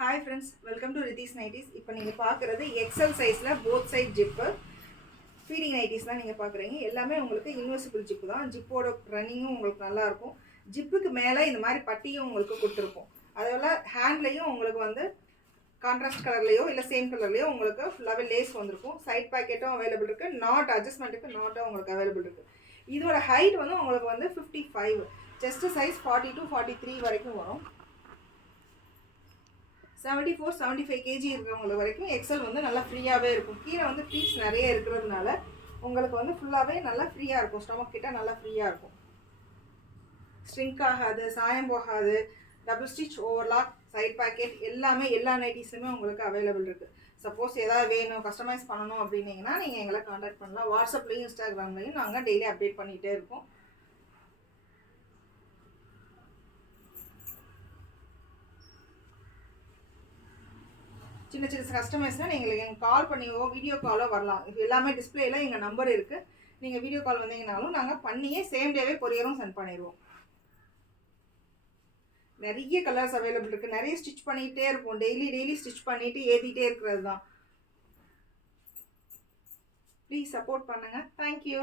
Hi friends, welcome to Rithis Nighties. இப்போ நீங்க பார்க்குறது XL சைஸ்ல both side zip feeding nighties தான் நீங்க பார்க்குறீங்க. எல்லாமே உங்களுக்கு இன்வெர்சிபிள் ஜிப் தான். ஜிப்போட ரன்னிங்கும் உங்களுக்கு நல்லா இருக்கும். ஜிப்புக்கு மேலே இந்த மாதிரி பட்டியும் உங்களுக்கு கொடுத்துருக்கும். அதோட ஹேண்ட்லையும் உங்களுக்கு வந்து கான்ட்ராஸ்ட் கலர்லையோ இல்லை சேம் கலர்லையோ உங்களுக்கு ஃபுல்லாகவே லேஸ் வந்திருக்கும். சைட் பாக்கெட்டும் அவைலபிள் இருக்குது. நாட் அட்ஜஸ்ட்மெண்ட்டுக்கு நாட்டும் உங்களுக்கு அவைலபிள் இருக்குது. இதோட ஹைட் வந்து உங்களுக்கு வந்து 55, செஸ்ட் சைஸ் 40 to 43 வரைக்கும் வரும். 74-75 kg இருக்கிறவங்களுக்கு வரைக்கும் எக்ஸல் வந்து நல்லா ஃப்ரீயாகவே இருக்கும். கீழே வந்து பீஸ் நிறைய இருக்கிறதுனால உங்களுக்கு வந்து ஃபுல்லாகவே நல்லா ஃப்ரீயாக இருக்கும். ஸ்டொமக் கிட்ட நல்லா ஃப்ரீயாக இருக்கும். ஸ்ட்ரிங்க் ஆகாது, சாயம் போகாது. Double stitch, overlock, side pocket எல்லாமே எல்லா நைட்டிஸுமே உங்களுக்கு அவைலபிள் இருக்குது. சப்போஸ் ஏதாவது வேணும், கஸ்டமைஸ் பண்ணணும் அப்படின்னீங்கன்னா நீங்கள் எங்களை காண்டாக்ட் பண்ணலாம். வாட்ஸ்அப்லேயும் இன்ஸ்டாகிராம்லேயும் நாங்கள் டெய்லி அப்டேட் பண்ணிகிட்டே இருக்கோம். சின்ன சின்ன கஸ்டமர்ஸ்னால் நீங்கள் எங்களுக்கு கால் பண்ணியோ வீடியோ காலோ வரலாம். இது எல்லாமே டிஸ்பிளேயில் எங்கள் நம்பர் இருக்குது. நீங்கள் வீடியோ கால் வந்தீங்கனாலும் நாங்கள் பண்ணியே சேம் டேவே கொரியரும் சென்ட் பண்ணிடுவோம். நிறைய கலர்ஸ் அவைலபிள் இருக்குது. நிறைய ஸ்டிச் பண்ணிகிட்டே இருப்போம். டெய்லி ஸ்டிச் பண்ணிவிட்டு ஏற்றிட்டே இருக்கிறது தான். ப்ளீஸ் சப்போர்ட் பண்ணுங்கள். தேங்க்யூ.